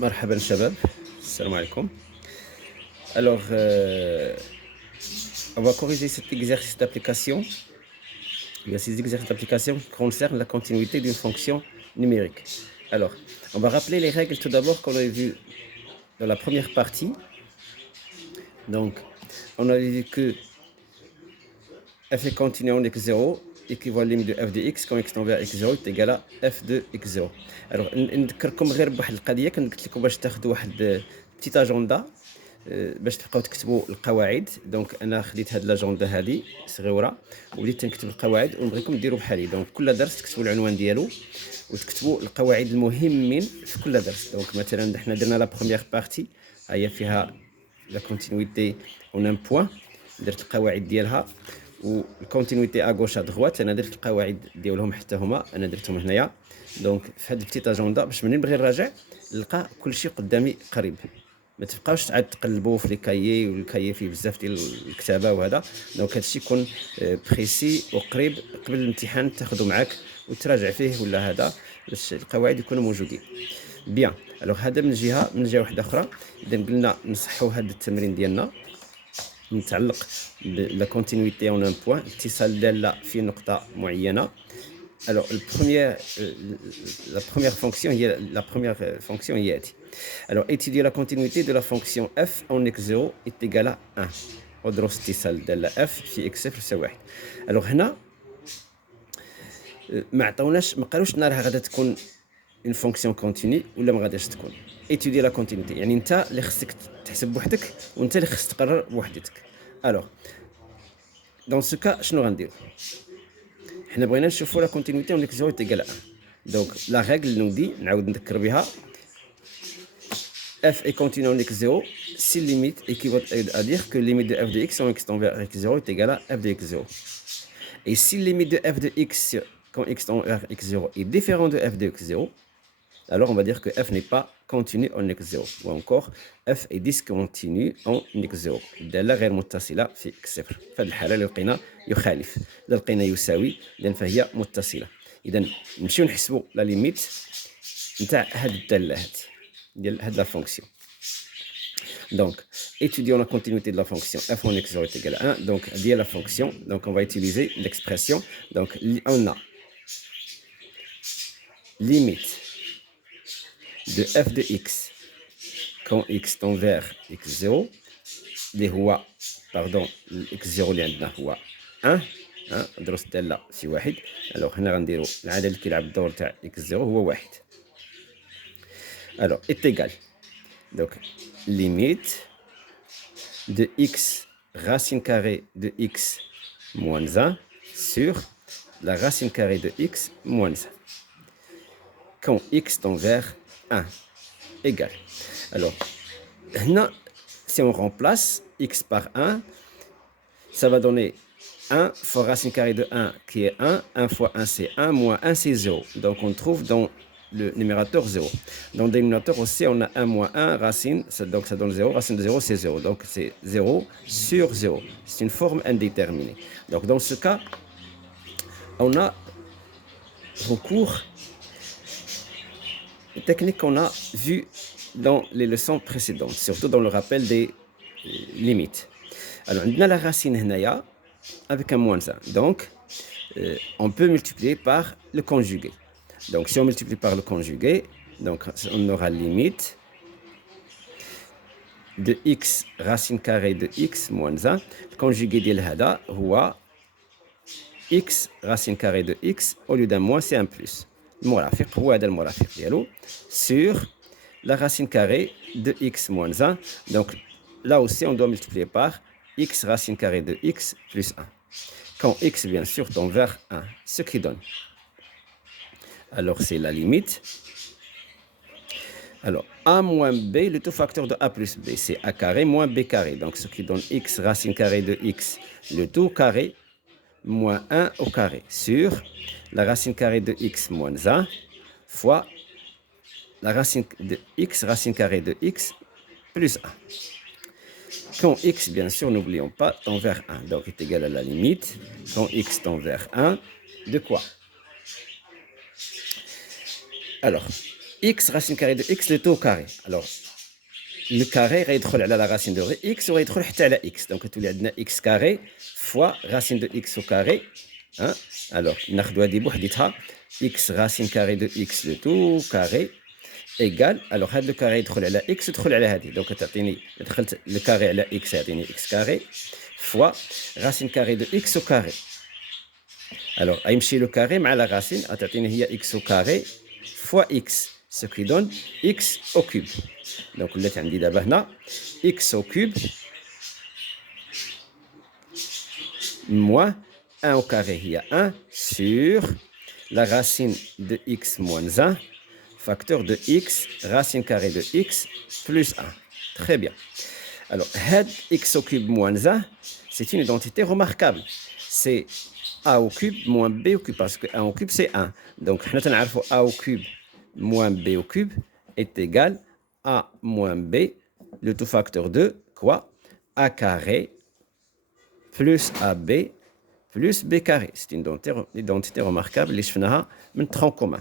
مرحبا شباب, السلام عليكم. Alors, on va corriger cet exercice d'application. Il y a ces exercices d'application qui concernent la continuité d'une fonction numérique. Alors, on va rappeler les règles tout d'abord qu'on avait vues dans la première partie. Donc, on avait vu que f est continu en x0 équivaut à la limite de f de x quand x tend vers x0 est égal à f de x0. Alors, نذكركم غير بواحد القضيه كنت قلت لكم باش تاخذوا واحد بتيت اجوندا باش تبقاو تكتبوا القواعد. دونك انا خديت هاد لاجوندا هادي صغيره وبديت تنكتب القواعد ونبغيكم ديروا بحالي. دونك كل درس تكتبوا العنوان ديالو وتكتبوا القواعد المهمين في كل درس. دونك مثلا حنا درنا لا بروميير بارتي هي فيها لا كونتينيتي اون ان بوين, درت القواعد ديالها, والكونتينيتي ا غوش ا دغوات انا درت القواعد ديالهم حتى هما انا درتهم هنايا. دونك في هاد البتيت اجوندا باش منين نبغي نراجع نلقى كلشي قدامي قريب, ما تبقاوش تعاد تقلبوا في لي كايي والكايي فيه بزاف ديال الكتابه وهذا. دونك هادشي يكون بريسي وقريب قبل الامتحان تاخذو معاك وتراجع فيه ولا هذا باش القواعد يكونوا موجودين. بيان, الوغ هذا من جهه. من جهه واحده اخرى اذا قلنا نصحوا هذا التمرين ديالنا متعلق بلا كونتينيتي اون ان بوين, اتصال داله في نقطه معينه. Alors, la première fonction est هذه. Alors, étudier la continuité de la fonction f en x0 est égal à 1. ودروس اتصال دالة f في x0 يساوي 1. Alors هنا ما قالوش لنا راه غادا تكون une fonction continue ولا ما غاداش تكون. étudier la continuité يعني انت اللي خصك تحسب بوحدك وانت اللي خصك تقرر بوحدك. Alors, dans ce cas شنو غنديرو؟ حنا بغينا نشوفوا لا كونتينيتي اون x0 est égal à 1. دونك لا ريغل نو دي نعاود نذكر بها f est continu en x0 si limite équivaut à dire que limite de f de x quand x tend vers x0 est égal à f de x0. Et si limite de f de x quand x tend vers x0 est différent de f de x0, alors on va dire que f n'est pas continu en x0. Ou encore f est discontinu en x0. الدالة غير متصلة في x0. في هذه الحالة اللي لقينا يخالف, إذا لقينا يساوي إذن فهي متصلة. إذا نمشيو نحسبوا لا ليميت نتاع هاد الدالة هادي ديال هاد لا فونكسيون. Donc, étudions la continuité de la fonction f en x0 est égal à 1. Donc, via la fonction, donc on va utiliser l'expression. Donc, on a limite de f de x quand x tend vers x0 اللي هو x0 اللي عندنا هو 1. ندرس الدالة في 1. alors هنا غنديرو العدد اللي كيلعب الدور تاع x0 هو 1. alors est égal donc limite de x racine carrée de x moins 1 sur la racine carrée de x moins 1 quand x tend vers 1 égale. Alors, si on remplace x par 1, ça va donner 1 fois racine carrée de 1 qui est 1, 1 fois 1 c'est 1, moins 1 c'est 0. Donc on trouve dans le numérateur 0. Dans le dénominateur aussi on a 1 moins 1 racine, donc ça donne 0, racine de 0 c'est 0. Donc c'est 0 sur 0. C'est une forme indéterminée. Donc dans ce cas, on a recours aux techniques qu'on a vues dans les leçons précédentes, surtout dans le rappel des limites. Alors, on a la racine هنايا avec un moins 1. Donc, on peut multiplier par le conjugué. Donc, si on multiplie par le conjugué, donc on aura limite de x racine carrée de x moins 1. Le conjugué ديال هذا هو x racine carrée de x au lieu d'un moins c'est un plus. المرافق هو هذا المرافق ديالو sur la racine carrée de x moins 1. Donc là aussi on doit multiplier par x racine carrée de x plus 1. Quand x bien sûr tend vers 1, ce qui donne. Alors c'est la limite. Alors a moins b, le tout facteur de a plus b, c'est a carré moins b carré. Donc ce qui donne x racine carrée de x, le tout carré, moins 1 au carré, sur la racine carrée de x moins 1 fois la racine de x racine carrée de x plus 1. Quand x, bien sûr, n'oublions pas, tend vers 1, donc est égal à la limite, quand x tend vers 1, de quoi? Alors, x racine carrée de x le tout au carré. Alors, le carré غيدخل على la racine de x وغيدخل حتى على x. Donc, تولي عندنا x carré fois racine de x au carré. Hein? Alors, ناخذوا هذه بوحديتها x racine carrée de x le tout au carré égal. Alors, هذا le carré يدخل على x يدخل على هذه. Donc, تعطيني دخلت le carré على x يعطيني x carré fois racine carrée de x au carré. Alors, غيمشي le carré مع la racine تعطيني هي x au carré fois x. Ce qui donne x au cube. Donc, ولات عندي دابا هنا x au cube moins 1 au carré هي 1 sur la racine de x moins 1 facteur de x racine carrée de x plus 1. Très bien. Alors, had x au cube moins 1, c'est une identité remarquable. C'est a au cube moins b au cube parce que 1 au cube c'est 1. Donc, nous savons a au cube moins b au cube est égal à moins b, le tout facteur de quoi? A carré plus ab plus b carré. C'est une identité remarquable, les chefnaha, un tronc commun.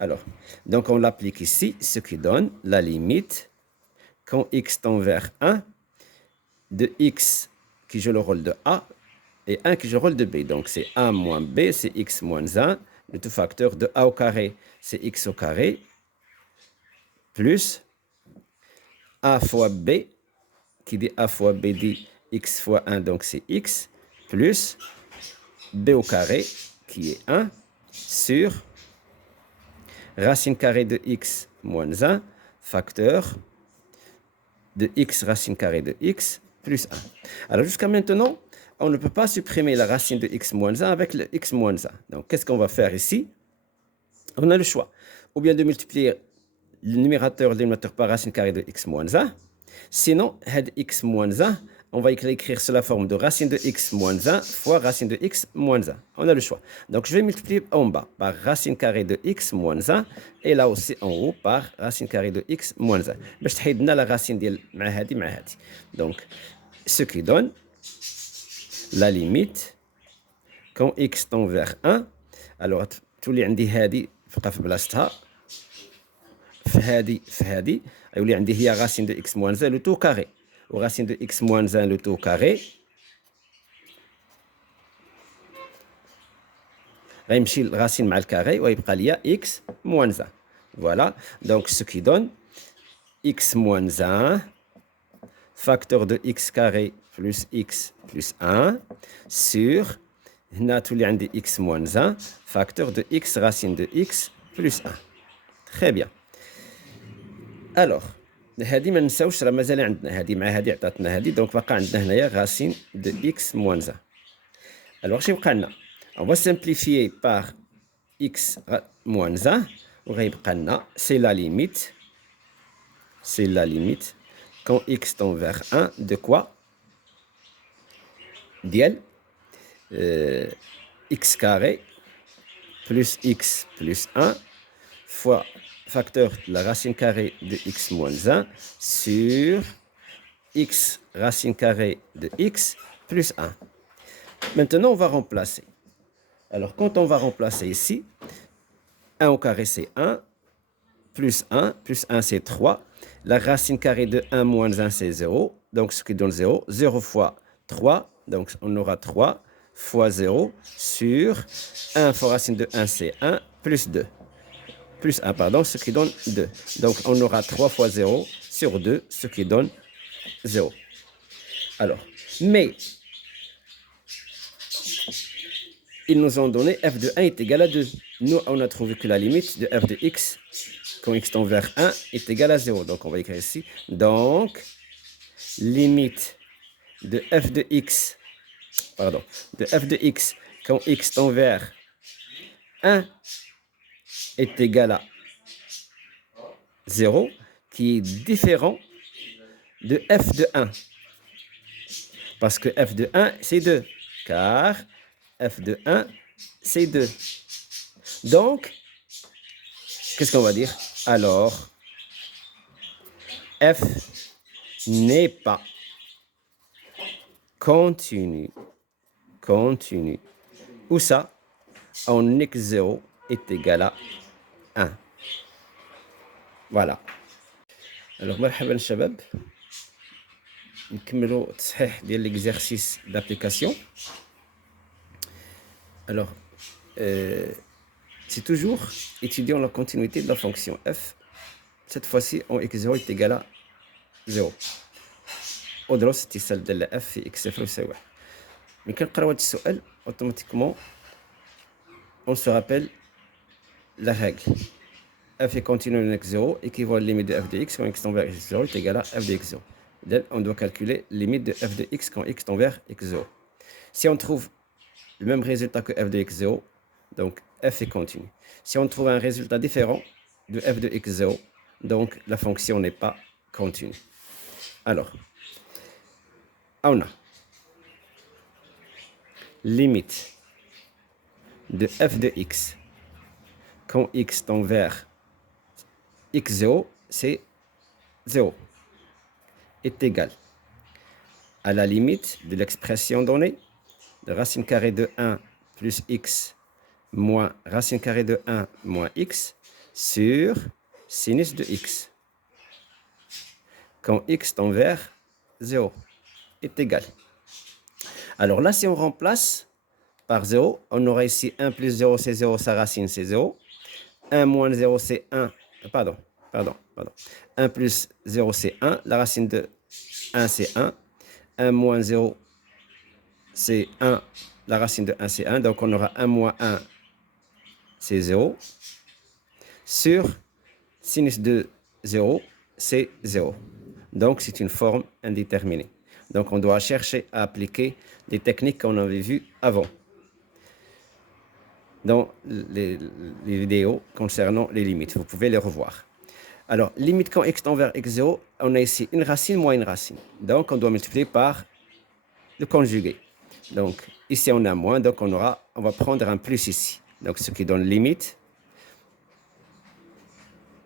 Alors, donc on l'applique ici, ce qui donne la limite quand x tend vers 1 de x qui joue le rôle de a et 1 qui joue le rôle de b. Donc c'est a moins b, c'est x moins 1. Le tout facteur de a au carré, c'est x au carré, plus a fois b, qui dit a fois b dit x fois 1, donc c'est x, plus b au carré, qui est 1, sur racine carrée de x moins 1, facteur de x racine carrée de x plus 1. Alors jusqu'à maintenant, on ne peut pas supprimer la racine de x moins 1 avec le x moins 1. Donc qu'est-ce qu'on va faire ici? On a le choix. Ou bien de multiplier le numérateur et le dénominateur par racine carrée de x moins 1. Sinon, had x moins 1, on va écrire sous la forme de racine de x moins 1 fois racine de x moins 1. On a le choix. Donc, je vais multiplier en bas par racine carrée de x moins 1 et là aussi en haut par racine carrée de x moins 1. باش تحيد لنا la racine ديال مع هذه. Donc, ce qui donne la limite quand x tend vers 1. Alors, تولي عندي هذه تبقى في بلاصتها. في هذه يولي عندي هي racine de x moins 1 le tout carré. Ou racine de x moins 1 le tout carré. غيمشي racine مع الكاري ويبقى ليا x moins 1. Voilà. Donc ce qui donne x moins 1 facteur de x carré plus x plus 1 sur هنا تولي عندي x moins 1 facteur de x racine de x plus 1. Très bien. Alors, هذه ما نساوش راه مازال عندنا هذه مع هذه عطاتنا هذه دونك بقى عندنا هنايا racine de x moins 1. Alors شنو بقى لنا؟ on va simplifier par x moins 1 وغيبقى لنا c'est la limite quand x tend vers 1 de quoi؟ ديال x carré plus x plus 1 fois facteur de la racine carrée de x moins 1 sur x racine carrée de x plus 1. Maintenant, on va remplacer. Alors, quand on va remplacer ici, 1 au carré c'est 1, plus 1 c'est 3. La racine carrée de 1 moins 1 c'est 0, donc ce qui donne 0. 0 fois 3, donc on aura 3 fois 0 sur 1 fois racine de 1 c'est 1 plus 2. Plus 1, pardon, ce qui donne 2. Donc, on aura 3 fois 0 sur 2, ce qui donne 0. Alors, mais, ils nous ont donné f de 1 est égal à 2. Nous, on a trouvé que la limite de f de x, quand x tend vers 1, est égale à 0. Donc, on va écrire ici. Donc, limite de f de x, quand x tend vers 1, est égal à 0, qui est différent de f de 1. Parce que f de 1, c'est 2. Car f de 1, c'est 2. Donc, qu'est-ce qu'on va dire? Alors, f n'est pas continu. Où ça? En x0 est égal à 1. Voilà. Alors, مرحبا شباب. نكملوا التصحيح ديال l'exercice d'application. Alors, c'est toujours étudiant la continuité de la fonction f. Cette fois-ci, en x0 est égal à 0. ودرس اتصال ديال f في x0 يساوي 1. Mais كنقراو هذا السؤال automatiquement on se rappelle la règle. F est continu de x0 équivaut à la limite de f de x quand x tend vers x0 est égal à f de x0. Donc, on doit calculer la limite de f de x quand x tend vers x0. Si on trouve le même résultat que f de x0, donc f est continu. Si on trouve un résultat différent de f de x0, donc la fonction n'est pas continue. Alors, on a limite de f de x quand x tend vers x0, c'est 0, est égal à la limite de l'expression donnée de racine carrée de 1 plus x moins racine carrée de 1 moins x sur sinus de x quand x tend vers 0 est égal. Alors là, si on remplace par 0, on aura ici 1 plus 0, c'est 0, sa racine, c'est 0. 1 moins 0, c'est 1. Pardon. 1 plus 0, c'est 1. La racine de 1, c'est 1. 1 moins 0, c'est 1. La racine de 1, c'est 1. Donc, on aura 1 moins 1, c'est 0. Sur sinus de 0, c'est 0. Donc, c'est une forme indéterminée. Donc, on doit chercher à appliquer les techniques qu'on avait vues avant dans les vidéos concernant les limites. Vous pouvez les revoir. Alors, limite quand x tend vers x0, on a ici une racine moins une racine. Donc, on doit multiplier par le conjugué. Donc, ici, on a moins, donc on va prendre un plus ici. Donc, ce qui donne limite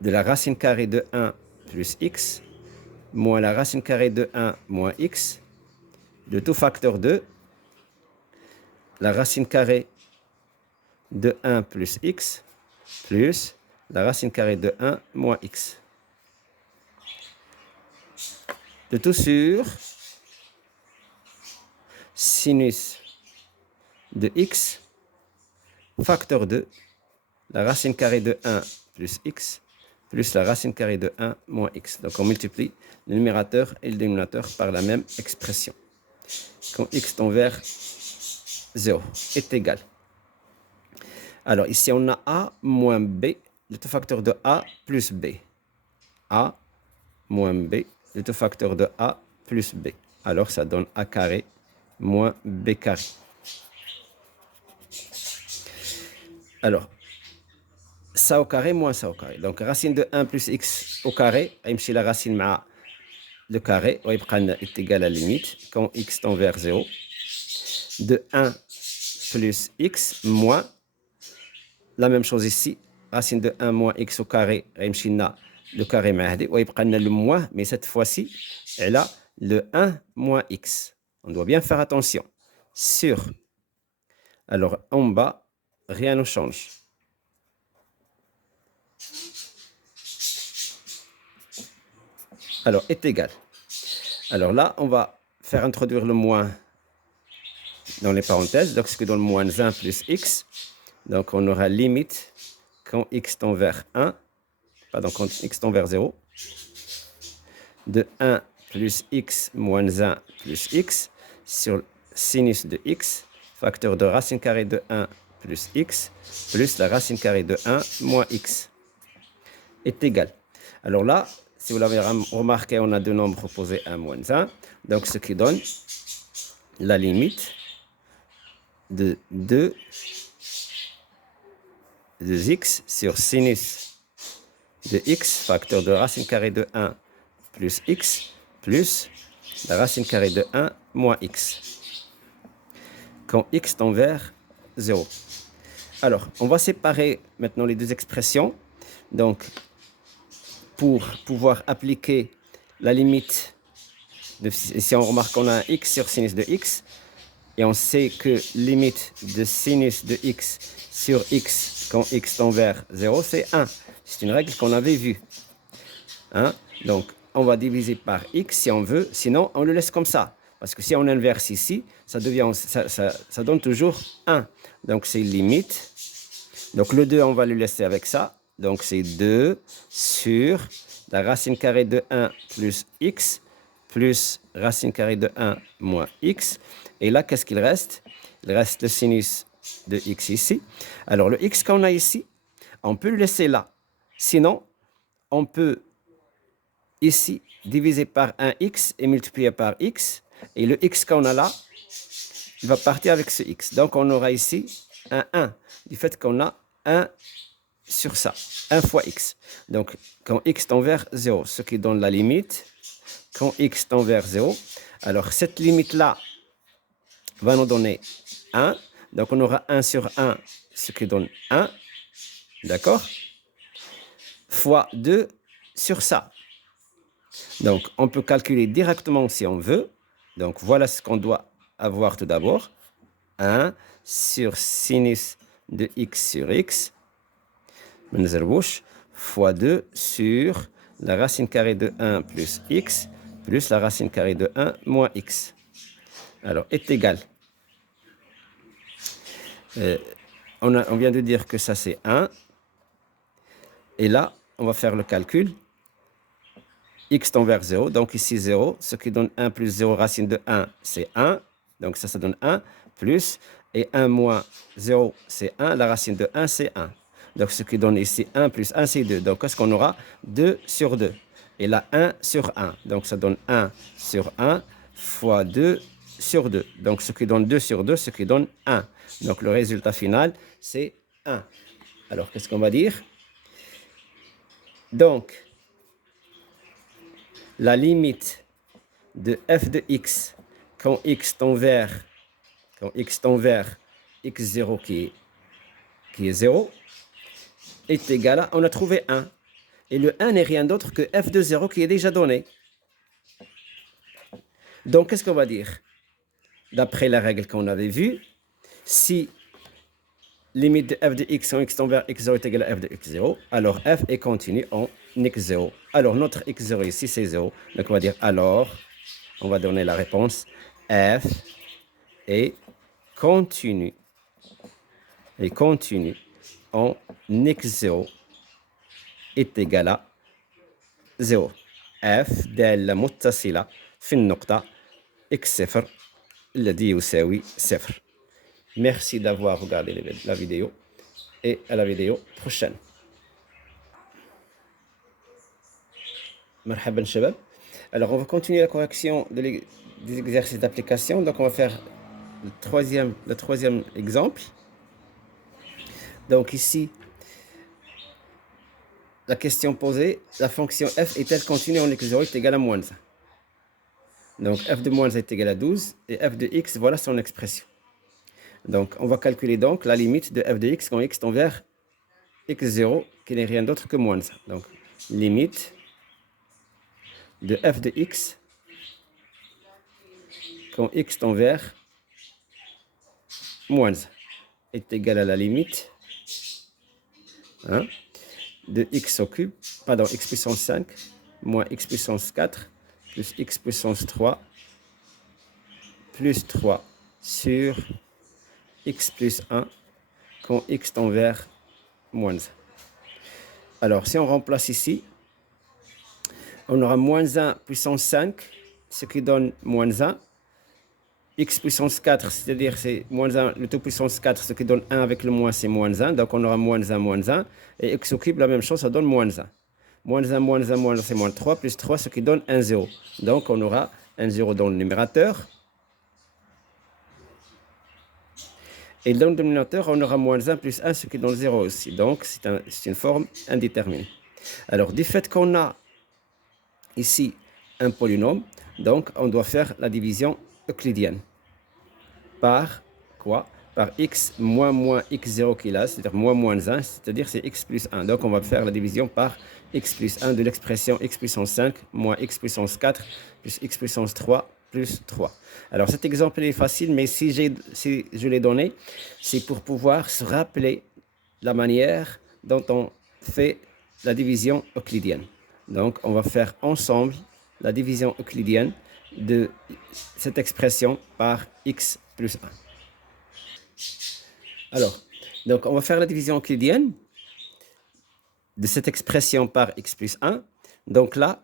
de la racine carrée de 1 plus x moins la racine carrée de 1 moins x de tout facteur 2, la racine carrée de 1 plus x plus la racine carrée de 1 moins x. De tout sur sinus de x facteur 2, la racine carrée de 1 plus x plus la racine carrée de 1 moins x. Donc on multiplie le numérateur et le dénominateur par la même expression. Quand x tend vers 0 est égal. Alors ici on a a moins b, le tout facteur de a plus b. a moins b, le tout facteur de a plus b. Alors ça donne a carré moins b carré. Alors, ça au carré moins ça au carré. Donc, racine de 1 plus x au carré, c'est la racine مع le carré, est égal à la limite, quand x tend vers 0, de 1 plus x moins, la même chose ici, racine de 1 moins x au carré, le carré le moins, mais cette fois-ci, elle a le 1 moins x. On doit bien faire attention. Sur. Alors, en bas, rien ne change. Alors, est égal. Alors là, on va faire introduire le moins dans les parenthèses. Donc, ce qui donne moins 1 plus x. Donc, on aura limite quand x tend vers 1, pardon, quand x tend vers 0, de 1 plus x moins 1 plus x sur sinus de x, facteur de racine carrée de 1 plus x, plus la racine carrée de 1 moins x, est égal. Alors là, si vous l'avez remarqué, on a deux nombres opposés 1 moins 1. Donc, ce qui donne la limite de 2 de x sur sinus de x, facteur de racine carrée de 1 plus x, plus la racine carrée de 1 moins x, quand x tend vers 0. Alors, on va séparer maintenant les deux expressions. Donc, pour pouvoir appliquer la limite, si on remarque qu'on a un x sur sinus de x, et on sait que limite de sinus de x sur x quand x tend vers 0, c'est 1. C'est une règle qu'on avait vue. Hein? Donc, on va diviser par x si on veut, sinon on le laisse comme ça. Parce que si on inverse ici, ça donne toujours 1. Donc, c'est limite. Donc, le 2, on va le laisser avec ça. Donc, c'est 2 sur la racine carrée de 1 plus x plus racine carrée de 1 moins x. Et là, qu'est-ce qu'il reste? Il reste le sinus de x ici. Alors, le x qu'on a ici, on peut le laisser là. Sinon, on peut ici diviser par 1x et multiplier par x. Et le x qu'on a là, il va partir avec ce x. Donc, on aura ici un 1 du fait qu'on a 1 sur ça, 1 fois x. Donc, quand x tend vers 0, ce qui donne la limite, quand x tend vers 0, alors cette limite-là va nous donner 1. Donc, on aura 1 sur 1, ce qui donne 1, d'accord? Fois 2 sur ça. Donc, on peut calculer directement si on veut. Donc, voilà ce qu'on doit avoir tout d'abord. 1 sur sinus de x sur x, fois 2 sur la racine carrée de 1 plus x, plus la racine carrée de 1 moins x. Alors, est égal. On vient de dire que ça, c'est 1. Et là, on va faire le calcul. X tend vers 0, donc ici 0, ce qui donne 1 plus 0 racine de 1, c'est 1. Donc ça donne 1, plus, et 1 moins 0, c'est 1. La racine de 1, c'est 1. Donc ce qui donne ici 1 plus 1, c'est 2. Donc qu'est-ce qu'on aura? 2 sur 2. Et là, 1 sur 1. Donc ça donne 1 sur 1 fois 2 sur 2. Donc ce qui donne 2 sur 2, ce qui donne 1. Donc le résultat final, c'est 1. Alors qu'est-ce qu'on va dire? Donc, la limite de f de x quand x tend vers x0 qui est 0 est égal à, on a trouvé 1. Et le 1 n'est rien d'autre que f de 0 qui est déjà donné. Donc, qu'est-ce qu'on va dire? D'après la règle qu'on avait vue, si limite de f de x quand x tend vers x0 est égal à f de x0, alors f est continu en x0. Alors, notre x0 ici, c'est 0. Donc, on va dire alors, on va donner la réponse, f est continu en x0 est égal à 0. f دالة متصلة في النقطة x0 الذي يساوي 0. Merci d'avoir regardé la vidéo et à la vidéo prochaine. مرحبا شباب. Alors on va continuer la correction des exercices d'application. Donc on va faire le troisième exemple. Donc ici, la question posée, la fonction f est-elle continue en x0 est égal à moins 1. Donc f de moins 1 est égal à 12 et f de x, voilà son expression. Donc on va calculer donc la limite de f de x quand x tend vers x0 qui n'est rien d'autre que moins 1. Donc limite de f de x quand x tend vers moins 1 est égal à la limite de x au cube, pardon, x puissance 5 moins x puissance 4 plus x puissance 3 plus 3 sur x plus 1 quand x tend vers moins 1. Alors, si on remplace ici, on aura moins 1 puissance 5, ce qui donne moins 1. X puissance 4, c'est-à-dire c'est moins 1, le tout puissance 4, ce qui donne 1 avec le moins, c'est moins 1. Donc, on aura moins 1. Et x au cube, la même chose, ça donne moins 1. Moins 1, c'est moins 3, plus 3, ce qui donne 1, 0. Donc, on aura 1, 0 dans le numérateur. Et dans le dénominateur, on aura moins 1 plus 1, ce qui donne 0 aussi. Donc, c'est une forme indéterminée. Alors, du fait qu'on a ici un polynôme, donc on doit faire la division euclidienne. Par quoi? Par x moins x0 qui est là, c'est-à-dire moins 1, c'est-à-dire c'est x plus 1. Donc, on va faire la division par x plus 1 de l'expression x puissance 5 moins x puissance 4 plus x puissance 3 plus 3. Alors, cet exemple est facile, mais si je l'ai donné, c'est pour pouvoir se rappeler la manière dont on fait la division euclidienne. Donc, on va faire ensemble la division euclidienne de cette expression par x plus 1. Alors, donc on va faire la division euclidienne de cette expression par x plus 1. Donc là,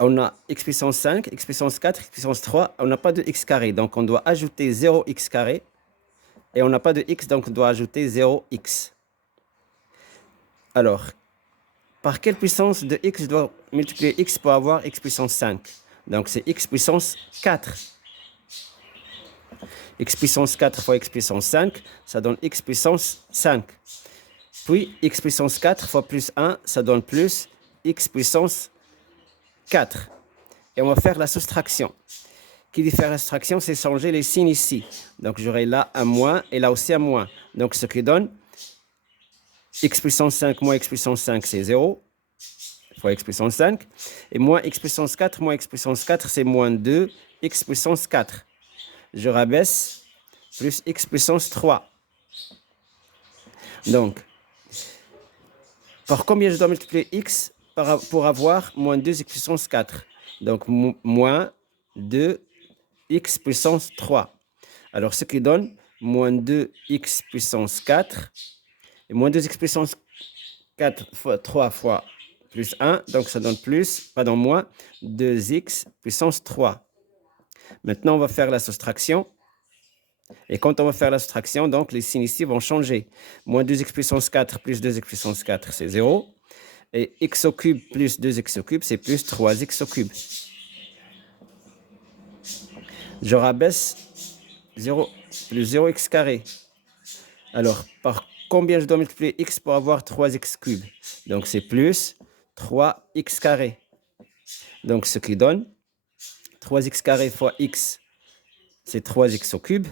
on a x puissance 5, x puissance 4, x puissance 3. On n'a pas de x carré, donc on doit ajouter 0x carré. Et on n'a pas de x, donc on doit ajouter 0x. Alors, par quelle puissance de x je dois multiplier x pour avoir x puissance 5? Donc c'est x puissance 4. X puissance 4 fois x puissance 5, ça donne x puissance 5. Puis x puissance 4 fois plus 1, ça donne plus x puissance 4. Et on va faire la soustraction. Qui dit faire la soustraction, c'est changer les signes ici. Donc j'aurai là un moins et là aussi un moins. Donc ce qui donne x puissance 5 moins x puissance 5, c'est 0 fois x puissance 5. Et moins x puissance 4 moins x puissance 4, c'est moins 2 x puissance 4. Je rabaisse plus x puissance 3. Donc, par combien je dois multiplier x pour avoir moins 2 x puissance 4? Donc, moins 2 x puissance 3. Alors, ce qui donne moins 2 x puissance 4. Et moins 2 x puissance 4 fois 3 fois plus 1. Donc, ça donne moins 2x puissance 3. Maintenant, on va faire la soustraction. Et quand on va faire la soustraction, donc les signes ici vont changer. Moins 2x puissance 4 plus 2x puissance 4, c'est 0. Et x au cube plus 2x au cube, c'est plus 3x au cube. Je rabaisse 0 plus 0x carré. Alors, par combien je dois multiplier x pour avoir 3x cube? Donc, c'est plus 3x carré. Donc, ce qui donne 3x carré fois x, c'est 3x au cube.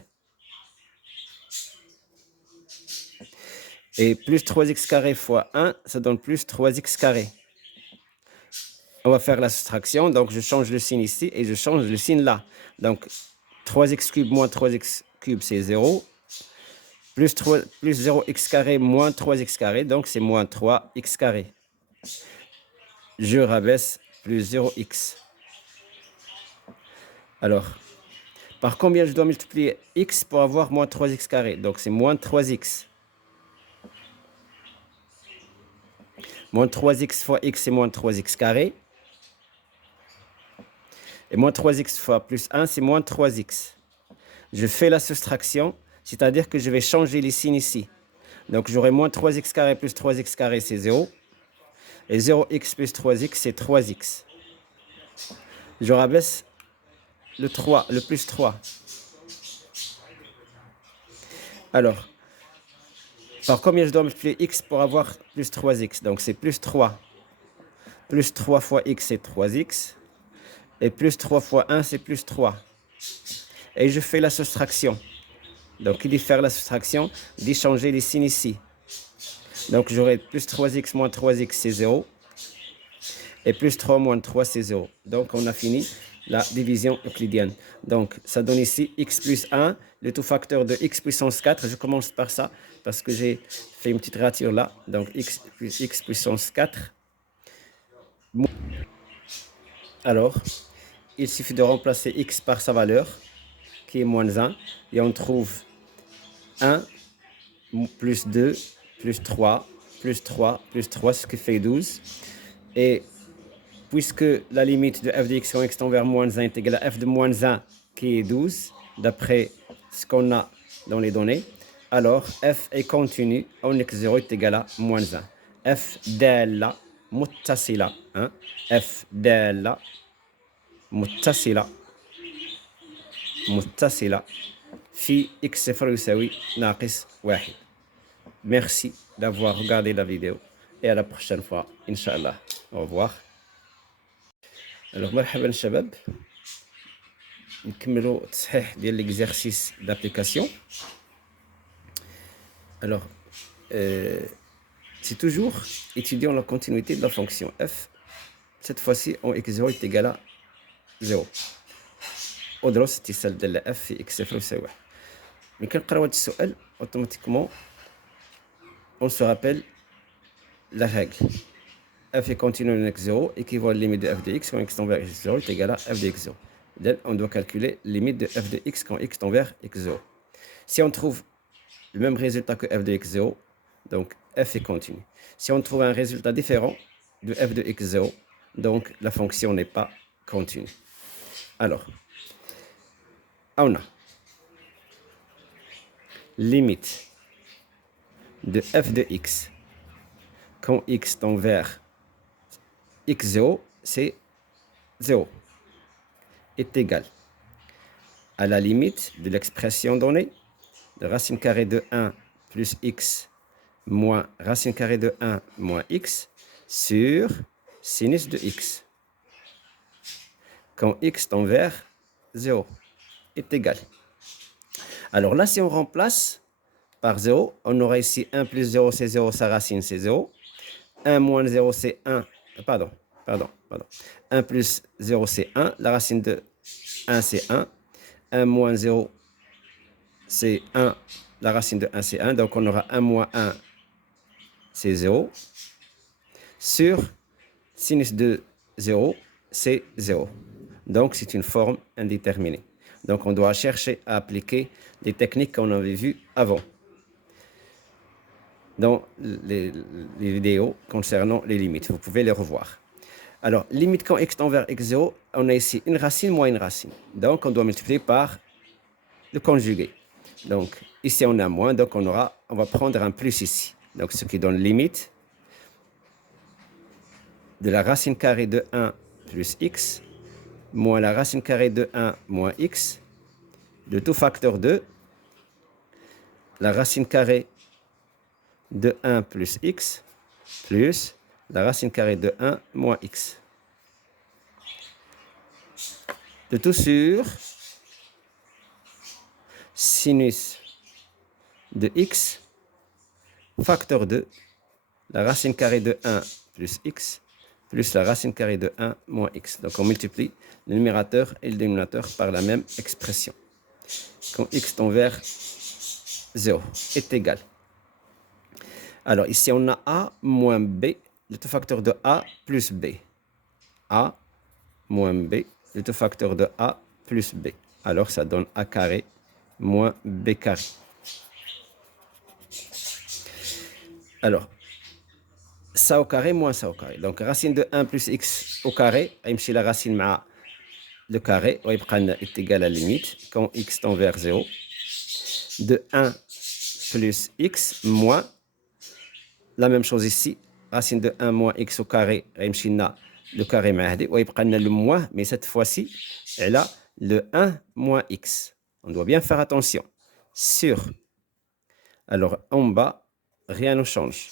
Et plus 3x carré fois 1, ça donne plus 3x carré. On va faire la soustraction. Donc, je change le signe ici et je change le signe là. Donc, 3x cube moins 3x cube, c'est 0. Plus 0x carré moins 3x carré, donc c'est moins 3x carré. Je rabaisse plus 0x. Alors, par combien je dois multiplier x pour avoir moins 3x carré? Donc, c'est moins 3x. Moins 3x fois x, c'est moins 3x carré. Et moins 3x fois plus 1, c'est moins 3x. Je fais la soustraction, c'est-à-dire que je vais changer les signes ici. Donc, j'aurai moins 3x carré plus 3x carré, c'est 0. Et 0x plus 3x, c'est 3x. Je rabaisse le plus 3. Alors, par combien je dois multiplier x pour avoir plus 3x? Donc, c'est plus 3. Plus 3 fois x, c'est 3x. Et plus 3 fois 1, c'est plus 3. Et je fais la soustraction. Donc, il dit faire la soustraction, dit changer les signes ici. Donc, j'aurai plus 3x moins 3x, c'est 0. Et plus 3 moins 3, c'est 0. Donc, on a fini la division euclidienne. Donc, ça donne ici x plus 1, le tout facteur de x puissance 4. Je commence par ça parce que j'ai fait une petite rature là. Donc, x puissance 4. Alors, il suffit de remplacer x par sa valeur, qui est moins 1. Et on trouve 1 plus 2 plus 3 plus 3 plus 3, ce qui fait 12. Et puisque la limite de f de x quand x tend vers moins 1 est égale à f de moins 1 qui est 12, d'après ce qu'on a dans les données, alors f est continu en x0 est égal à moins 1. f دالة متصلة f دالة متصلة في x0 يساوي ناقص 1. Merci d'avoir regardé la vidéo et à la prochaine fois, Inch'Allah. Au revoir. Alors, مرحبا شباب. نكملوا التصحيح ديال l'exercice d'application. Alors, c'est toujours étudiant la continuité de la fonction f. Cette fois-ci, en x0 est égal à 0. ودرس اتصال ديال f في x0 يساوي 1. ملي كنقراو هذا السؤال automatiquement on se rappelle la règle. f est continu de x 0 équivaut à la limite de f de x quand x tend vers x 0 est égal à f de x 0. Donc, on doit calculer la limite de f de x quand x tend vers x 0. Si on trouve le même résultat que f de x 0, donc f est continu. Si on trouve un résultat différent de f de x 0, donc la fonction n'est pas continue. Alors, on a limite de f de x quand x tend vers x0, c'est 0, est égal à la limite de l'expression donnée de racine carrée de 1 plus x moins racine carrée de 1 moins x sur sinus de x. Quand x tend vers 0 est égal. Alors là, si on remplace par 0, on aura ici 1 plus 0, c'est 0, sa racine, c'est 0. 1 moins 0, c'est 1. Pardon. 1 plus 0, c'est 1. La racine de 1, c'est 1. 1 moins 0, c'est 1. La racine de 1, c'est 1. Donc, on aura 1 moins 1, c'est 0. Sur sinus de 0, c'est 0. Donc, c'est une forme indéterminée. Donc, on doit chercher à appliquer les techniques qu'on avait vues avant dans les vidéos concernant les limites. Vous pouvez les revoir. Alors, limite quand x tend vers x0, on a ici une racine moins une racine. Donc, on doit multiplier par le conjugué. Donc, ici, on a moins, donc on va prendre un plus ici. Donc, ce qui donne limite de la racine carrée de 1 plus x moins la racine carrée de 1 moins x de tout facteur 2, la racine carrée de 1 plus x plus la racine carrée de 1 moins x. De tout sur sinus de x facteur 2, la racine carrée de 1 plus x plus la racine carrée de 1 moins x. Donc on multiplie le numérateur et le dénominateur par la même expression. Quand x tend vers 0 est égal. Alors ici on a a moins b, le tout facteur de a plus b. A moins b, le tout facteur de a plus b. Alors ça donne a carré moins b carré. Alors, ça au carré moins ça au carré. Donc racine de 1 plus x au carré, يمشي la racine مع le carré, ويبقى لنا est égal à la limite quand x tend vers 0. De 1 plus x moins la même chose ici, racine de 1 moins x au carré, يمشي لنا le carré مع هذه ويبقى لنا le moins, mais cette fois-ci, elle a le 1 moins x. On doit bien faire attention. Sur. Alors en bas, rien ne change.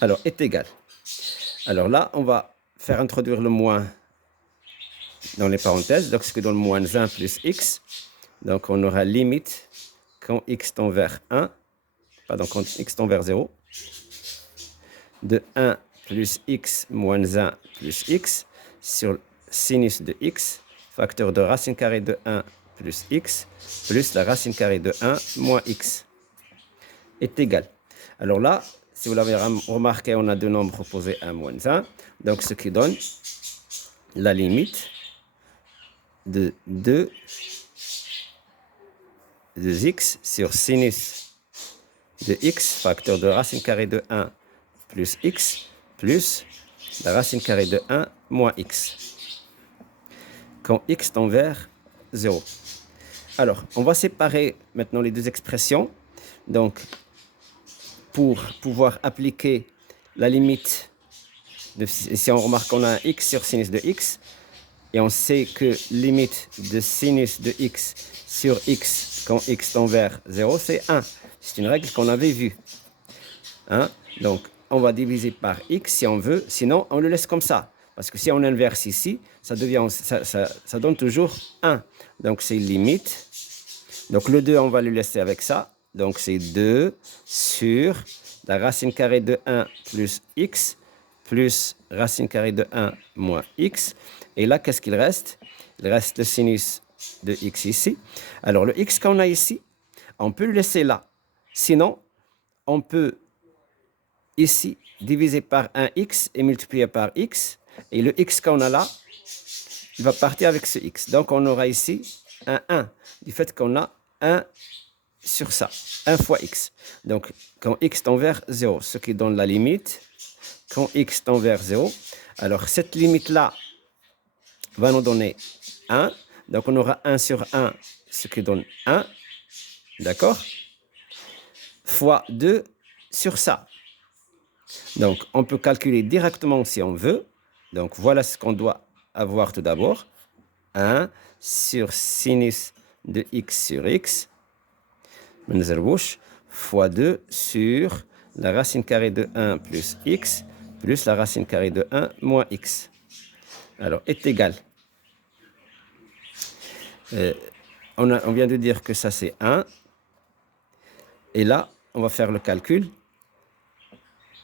Alors, est égal. Alors là, on va faire introduire le moins dans les parenthèses. Donc, ce que donne moins 1 plus x. Donc, on aura limite quand x tend vers 1. Pardon, quand x tend vers 0. De 1 plus x moins 1 plus x sur sinus de x, facteur de racine carrée de 1 plus x, plus la racine carrée de 1 moins x, est égal. Alors là, si vous l'avez remarqué, on a deux nombres opposés 1 moins 1. Donc, ce qui donne la limite de 2 de x sur sinus de x, facteur de racine carrée de 1 plus x, plus la racine carrée de 1 moins x, quand x tend vers 0. Alors, on va séparer maintenant les deux expressions. Donc, pour pouvoir appliquer la limite, si on remarque qu'on a un x sur sinus de x, et on sait que limite de sinus de x sur x quand x tend vers 0, c'est 1. C'est une règle qu'on avait vue. Hein? Donc, on va diviser par x si on veut, sinon on le laisse comme ça. Parce que si on inverse ici, ça donne toujours 1. Donc, c'est limite. Donc, le 2, on va le laisser avec ça. Donc, c'est 2 sur la racine carrée de 1 plus x plus racine carrée de 1 moins x. Et là, qu'est-ce qu'il reste? Il reste le sinus de x ici. Alors, le x qu'on a ici, on peut le laisser là. Sinon, on peut ici diviser par un x et multiplier par x. Et le x qu'on a là, il va partir avec ce x. Donc, on aura ici un 1 du fait qu'on a 1 sur ça, 1 fois x. Donc, quand x tend vers 0, ce qui donne la limite, quand x tend vers 0, alors cette limite-là va nous donner 1. Donc, on aura 1 sur 1, ce qui donne 1, d'accord, fois 2 sur ça. Donc, on peut calculer directement si on veut. Donc, voilà ce qu'on doit avoir tout d'abord. 1 sur sinus de x sur x, fois 2 sur la racine carrée de 1 plus x, plus la racine carrée de 1 moins x. Alors, est égal. On vient de dire que ça, c'est 1. Et là, on va faire le calcul.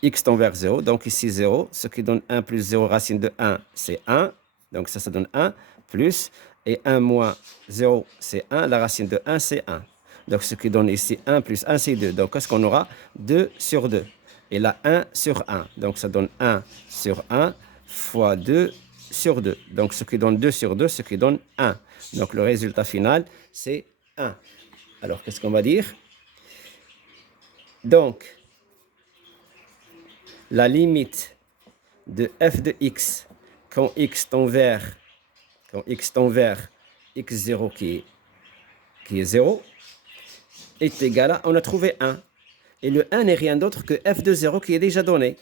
X tend vers 0, donc ici 0, ce qui donne 1 plus 0 racine de 1, c'est 1. Donc ça donne 1, plus, et 1 moins 0, c'est 1. La racine de 1, c'est 1. Donc ce qui donne ici 1 plus 1, c'est 2. Donc qu'est-ce qu'on aura? 2 sur 2. Et là, 1 sur 1. Donc ça donne 1 sur 1 fois 2 sur 2. Donc ce qui donne 2 sur 2, ce qui donne 1. Donc le résultat final, c'est 1. Alors qu'est-ce qu'on va dire? Donc, la limite de f de x quand x tend vers x0 qui est 0 est égal à, on a trouvé 1. Et le 1 n'est rien d'autre que f de 0 qui est déjà donné.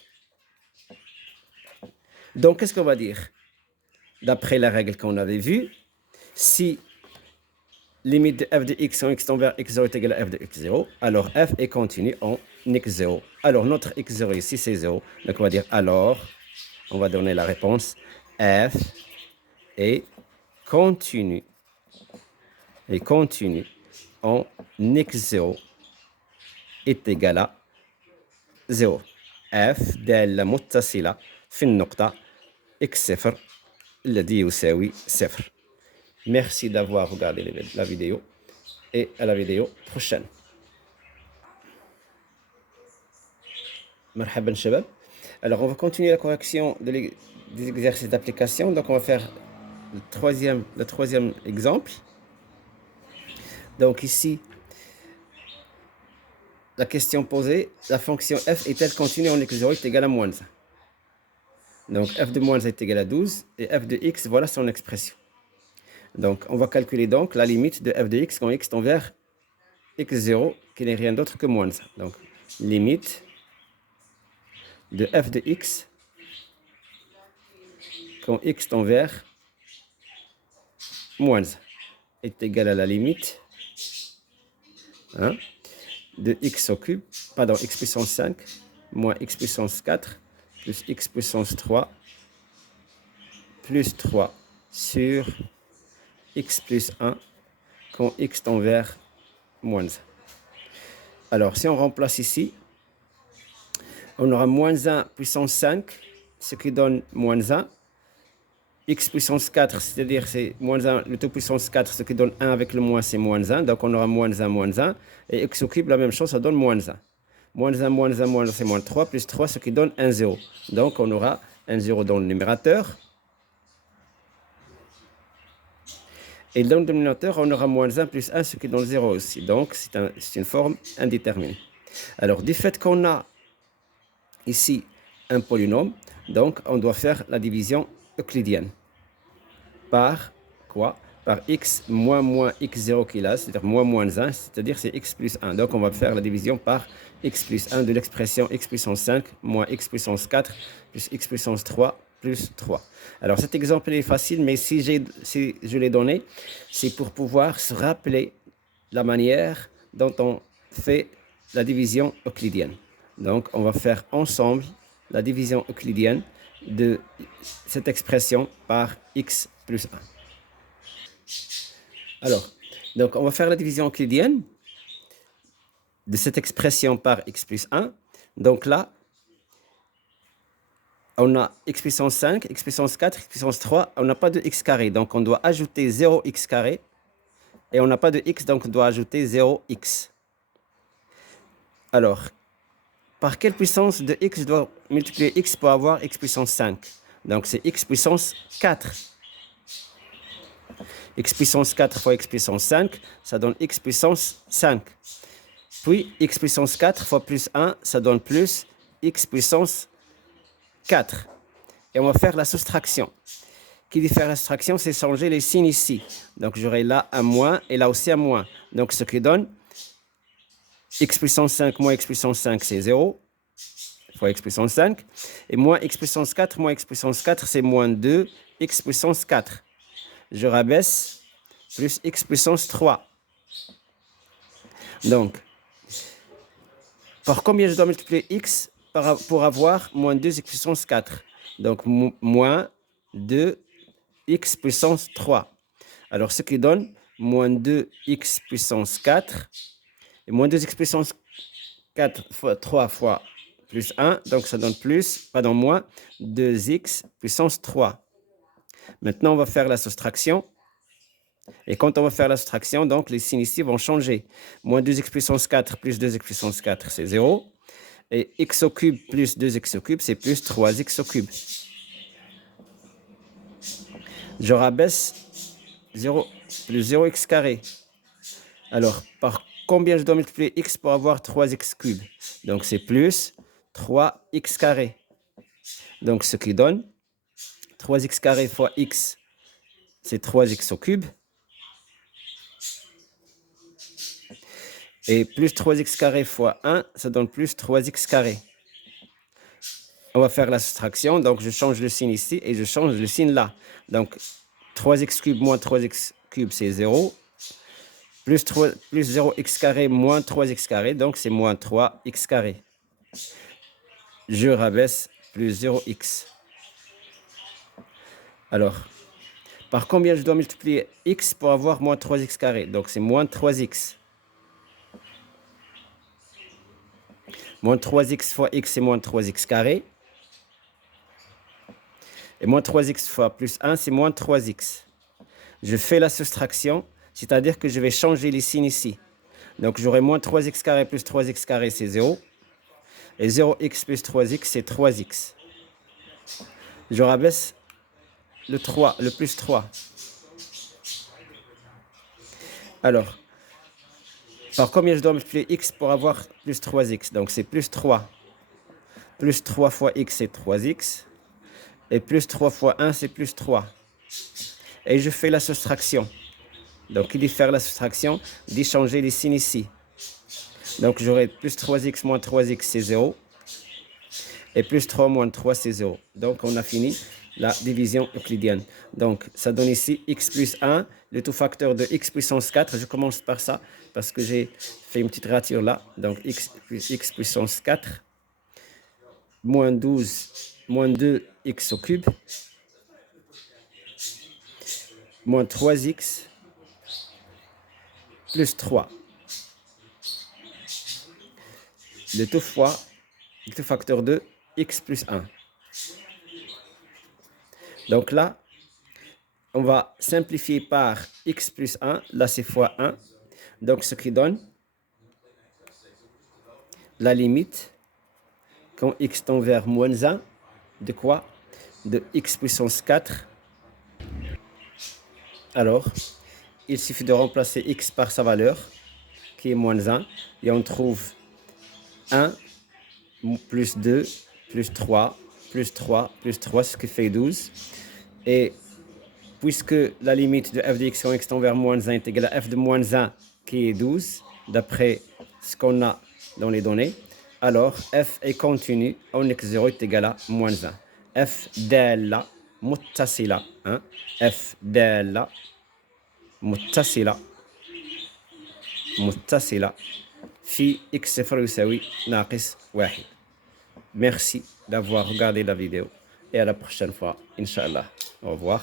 Donc, qu'est-ce qu'on va dire? D'après la règle qu'on avait vue, si limite de f de x quand x tend vers x0 est égal à f de x0, alors f est continu en x0. Alors, notre x0 ici, c'est 0. Donc, on va dire alors, on va donner la réponse, f est continu en x0 est égal à 0. f دالة متصلة في النقطة x0 الذي يساوي 0. Merci d'avoir regardé la vidéo et à la vidéo prochaine. مرحبا شباب. Alors on va continuer la correction des exercices d'application. Donc on va faire le troisième exemple. Donc ici, la question posée, la fonction f est-elle continue en x0 est égal à moins 1. Donc f de moins 1 est égal à 12 et f de x, voilà son expression. Donc on va calculer donc la limite de f de x quand x tend vers x0 qui n'est rien d'autre que moins 1. Donc limite de f de x quand x tend vers moins 1 est égal à la limite de x au cube, pardon, x puissance 5 moins x puissance 4 plus x puissance 3 plus 3 sur x plus 1 quand x tend vers moins 1. Alors, si on remplace ici, on aura moins 1 puissance 5, ce qui donne moins 1. X puissance 4, c'est-à-dire c'est moins 1, le tout puissance 4, ce qui donne 1 avec le moins, c'est moins 1. Donc, on aura moins 1. Et x au cube, la même chose, ça donne moins 1. Moins 1, c'est moins 3, plus 3, ce qui donne 1, 0. Donc, on aura 1, 0 dans le numérateur. Et dans le dénominateur, on aura moins 1 plus 1, ce qui donne 0 aussi. Donc, c'est une forme indéterminée. Alors, du fait qu'on a ici un polynôme, donc on doit faire la division euclidienne. Par quoi? Par x moins x0 qui est là, c'est-à-dire moins 1, c'est-à-dire c'est x plus 1. Donc, on va faire la division par x plus 1 de l'expression x puissance 5 moins x puissance 4 plus x puissance 3 plus 3. Alors, cet exemple est facile, mais si je l'ai donné, c'est pour pouvoir se rappeler la manière dont on fait la division euclidienne. Donc, on va faire ensemble la division euclidienne de cette expression par x plus 1. Alors, donc on va faire la division euclidienne de cette expression par x plus 1. Donc là, on a x puissance 5, x puissance 4, x puissance 3. On n'a pas de x carré, donc on doit ajouter 0x carré. Et on n'a pas de x, donc on doit ajouter 0x. Alors, par quelle puissance de x je dois multiplier x pour avoir x puissance 5? Donc, c'est x puissance 4. X puissance 4 fois x puissance 5, ça donne x puissance 5. Puis, x puissance 4 fois plus 1, ça donne plus x puissance 4. Et on va faire la soustraction. Qui dit faire la soustraction, c'est changer les signes ici. Donc, j'aurai là un moins et là aussi un moins. Donc, ce qui donne x puissance 5 moins x puissance 5, c'est 0 fois x puissance 5. Et moins x puissance 4 moins x puissance 4, c'est moins 2 x puissance 4. Je rabaisse plus x puissance 3. Donc, par combien je dois multiplier x pour avoir moins 2 x puissance 4? Donc, moins 2 x puissance 3. Alors, ce qui donne moins 2 x puissance 4. Et moins 2 x puissance 4 fois 3 fois plus 1. Donc, ça donne moins 2x puissance 3. Maintenant, on va faire la soustraction. Et quand on va faire la soustraction, donc les signes ici vont changer. Moins 2x puissance 4 plus 2x puissance 4, c'est 0. Et x au cube plus 2x au cube, c'est plus 3x au cube. Je rabaisse 0 plus 0x carré. Alors, par combien je dois multiplier x pour avoir 3x cube? Donc, c'est plus 3x carré. Donc, ce qui donne 3x carré fois x, c'est 3x au cube. Et plus 3x carré fois 1, ça donne plus 3x carré. On va faire la soustraction. Donc, je change le signe ici et je change le signe là. Donc, 3x cube moins 3x cube, c'est 0. Plus 0x carré moins 3x carré, donc c'est moins 3x carré. Je rabaisse plus 0x. Alors, par combien je dois multiplier x pour avoir moins 3x carré? Donc, c'est moins 3x. Moins 3x fois x, c'est moins 3x carré. Et moins 3x fois plus 1, c'est moins 3x. Je fais la soustraction, c'est-à-dire que je vais changer les signes ici. Donc, j'aurai moins 3x carré plus 3x carré, c'est 0. Et 0x plus 3x, c'est 3x. Je rabaisse le plus 3. Alors, par combien je dois multiplier x pour avoir plus 3x? Donc, c'est plus 3. Plus 3 fois x, c'est 3x. Et plus 3 fois 1, c'est plus 3. Et je fais la soustraction. Donc, il dit faire la soustraction, dit changer les signes ici. Donc, j'aurai plus 3x moins 3x, c'est 0. Et plus 3 moins 3, c'est 0. Donc, on a fini la division euclidienne. Donc, ça donne ici x plus 1, le tout facteur de x puissance 4. Je commence par ça parce que j'ai fait une petite rature là. Donc, x puissance 4, moins 12, moins 2x au cube, moins 3x, plus 3. Le tout fois, le tout facteur de x plus 1. Donc là, on va simplifier par x plus 1. Là, c'est fois 1. Donc, ce qui donne la limite, quand x tend vers moins 1, de quoi? De x puissance 4. Alors, il suffit de remplacer x par sa valeur, qui est moins 1. Et on trouve 1, plus 2, plus 3, plus 3, plus 3, ce qui fait 12. Et puisque la limite de f de x quand x tend vers moins 1 est égale à f de moins 1 qui est 12, d'après ce qu'on a dans les données, alors f est continu en x0 est égal à moins 1. f dalla متصلة f dalla متصلة في x0 يساوي ناقص 1. Merci d'avoir regardé la vidéo et à la prochaine fois, Inch'Allah. Au revoir.